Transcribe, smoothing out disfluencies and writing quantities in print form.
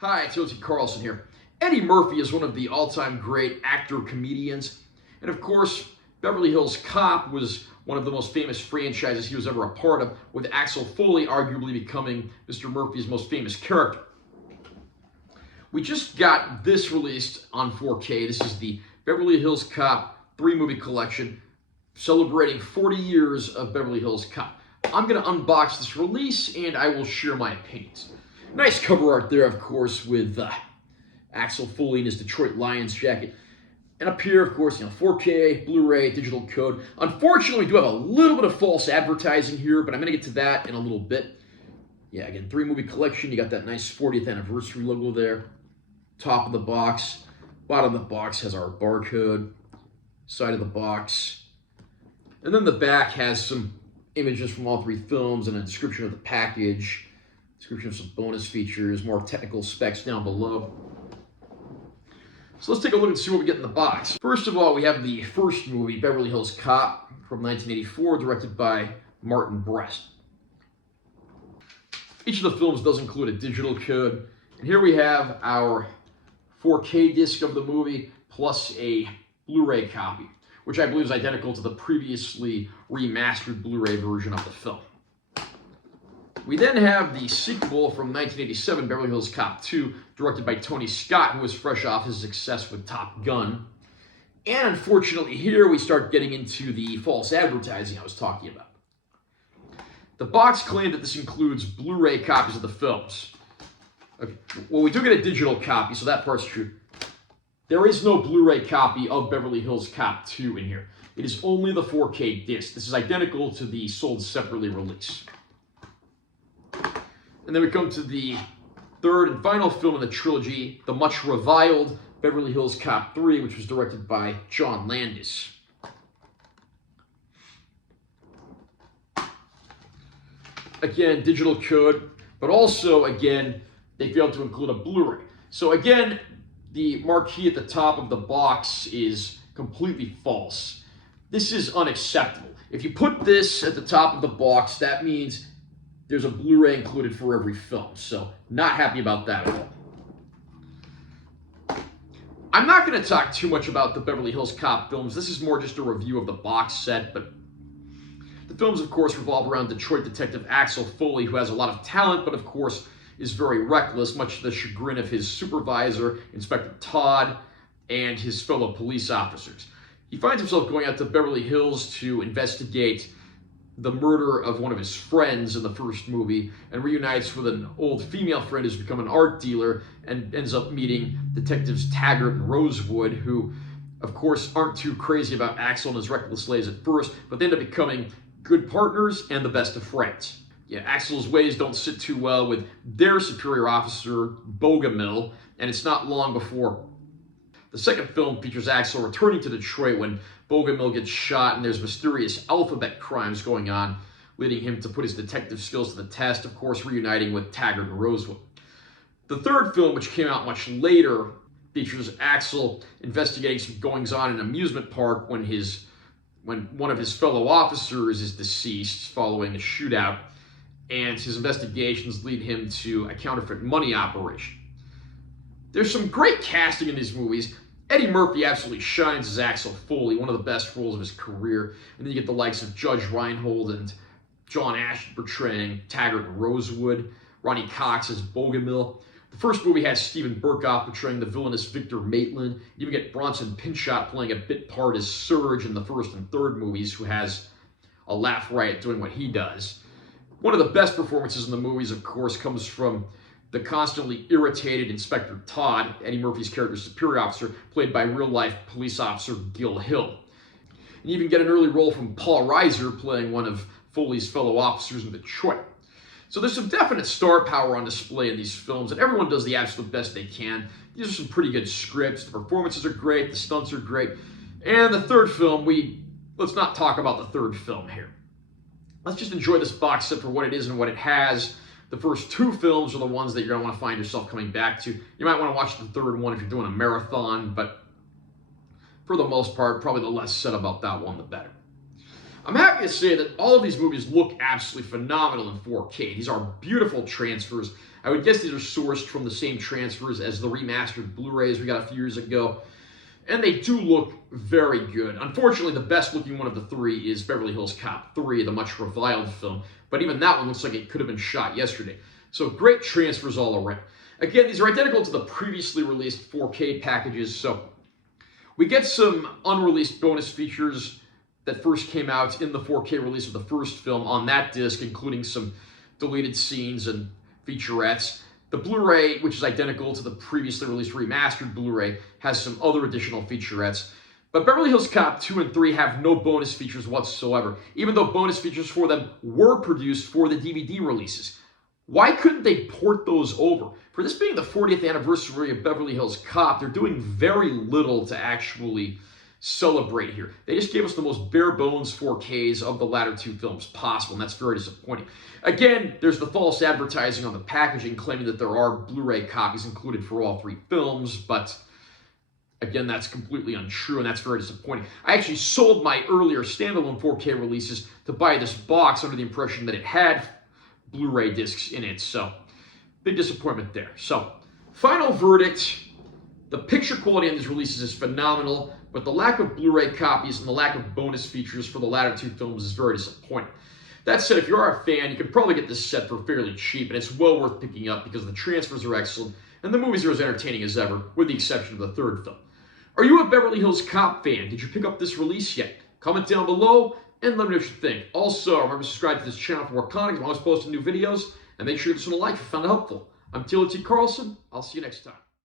Hi, Tilty Carlson here. Eddie Murphy is one of the all-time great actor-comedians. And of course, Beverly Hills Cop was one of the most famous franchises he was ever a part of, with Axel Foley arguably becoming Mr. Murphy's most famous character. We just got this released on 4K. This is the Beverly Hills Cop 3-movie collection, celebrating 40 years of Beverly Hills Cop. I'm going to unbox this release, and I will share my opinions. Nice cover art there, of course, with Axel Foley in his Detroit Lions jacket. And up here, of course, 4K, Blu-ray, digital code. Unfortunately, we do have a little bit of false advertising here, but I'm going to get to that in a little bit. Yeah, again, 3-movie collection. You got that nice 40th anniversary logo there. Top of the box. Bottom of the box has our barcode. Side of the box. And then the back has some images from all 3 films and a description of the package. Description of some bonus features, more technical specs down below. So let's take a look and see what we get in the box. First of all, we have the first movie, Beverly Hills Cop, from 1984, directed by Martin Brest. Each of the films does include a digital code. And here we have our 4K disc of the movie, plus a Blu-ray copy, which I believe is identical to the previously remastered Blu-ray version of the film. We then have the sequel from 1987, Beverly Hills Cop 2, directed by Tony Scott, who was fresh off his success with Top Gun. And unfortunately here we start getting into the false advertising I was talking about. The box claimed that this includes Blu-ray copies of the films. Okay. Well, we do get a digital copy, so that part's true. There is no Blu-ray copy of Beverly Hills Cop 2 in here. It is only the 4K disc. This is identical to the sold separately release. And then we come to the third and final film in the trilogy, the much reviled Beverly Hills Cop 3, which was directed by John Landis. Again, digital code, but also, again, they failed to include a Blu-ray. So again, the marquee at the top of the box is completely false. This is unacceptable. If you put this at the top of the box, that means there's a Blu-ray included for every film, so not happy about that at all. I'm not going to talk too much about the Beverly Hills Cop films. This is more just a review of the box set, but the films, of course, revolve around Detroit detective Axel Foley, who has a lot of talent, but of course is very reckless, much to the chagrin of his supervisor, Inspector Todd, and his fellow police officers. He finds himself going out to Beverly Hills to investigate the murder of one of his friends in the first movie, and reunites with an old female friend who's become an art dealer, and ends up meeting detectives Taggart and Rosewood, who, of course, aren't too crazy about Axel and his reckless ways at first, but they end up becoming good partners and the best of friends. Yeah, Axel's ways don't sit too well with their superior officer, Bogomil, and it's not long before the second film features Axel returning to Detroit when Bogomil gets shot and there's mysterious alphabet crimes going on, leading him to put his detective skills to the test, of course reuniting with Taggart and Rosewood. The third film, which came out much later, features Axel investigating some goings-on in an amusement park when one of his fellow officers is deceased following a shootout, and his investigations lead him to a counterfeit money operation. There's some great casting in these movies. Eddie Murphy absolutely shines as Axel Foley, one of the best roles of his career. And then you get the likes of Judge Reinhold and John Ashton portraying Taggart and Rosewood, Ronnie Cox as Bogomil. The first movie has Steven Berkoff portraying the villainous Victor Maitland. You even get Bronson Pinchot playing a bit part as Surge in the first and third movies, who has a laugh riot doing what he does. One of the best performances in the movies, of course, comes from the constantly irritated Inspector Todd, Eddie Murphy's character's superior officer, played by real-life police officer Gil Hill. And you even get an early role from Paul Reiser, playing one of Foley's fellow officers in Detroit. So there's some definite star power on display in these films, and everyone does the absolute best they can. These are some pretty good scripts. The performances are great. The stunts are great. And the third film, let's not talk about the third film here. Let's just enjoy this box set for what it is and what it has. The first 2 films are the ones that you're going to want to find yourself coming back to. You might want to watch the third one if you're doing a marathon, but for the most part, probably the less said about that one, the better. I'm happy to say that all of these movies look absolutely phenomenal in 4K. These are beautiful transfers. I would guess these are sourced from the same transfers as the remastered Blu-rays we got a few years ago. And they do look very good. Unfortunately, the best looking one of the three is Beverly Hills Cop 3, the much reviled film. But even that one looks like it could have been shot yesterday. So great transfers all around. Again, these are identical to the previously released 4K packages. So we get some unreleased bonus features that first came out in the 4K release of the first film on that disc, including some deleted scenes and featurettes. The Blu-ray, which is identical to the previously released remastered Blu-ray, has some other additional featurettes. But Beverly Hills Cop 2 and 3 have no bonus features whatsoever, even though bonus features for them were produced for the DVD releases. Why couldn't they port those over? For this being the 40th anniversary of Beverly Hills Cop, they're doing very little to actually celebrate here. They just gave us the most bare bones 4Ks of the latter two films possible, and that's very disappointing. Again, there's the false advertising on the packaging claiming that there are Blu-ray copies included for all three films, but again, that's completely untrue, and that's very disappointing. I actually sold my earlier standalone 4K releases to buy this box under the impression that it had Blu-ray discs in it, so big disappointment there. So, final verdict, the picture quality on these releases is phenomenal, but the lack of Blu-ray copies and the lack of bonus features for the latter two films is very disappointing. That said, if you are a fan, you can probably get this set for fairly cheap, and it's well worth picking up because the transfers are excellent, and the movies are as entertaining as ever, with the exception of the third film. Are you a Beverly Hills Cop fan? Did you pick up this release yet? Comment down below, and let me know what you think. Also, remember to subscribe to this channel for more content. I'm always posting new videos, and make sure you give this one a like if you found it helpful. I'm T. Carlson. I'll see you next time.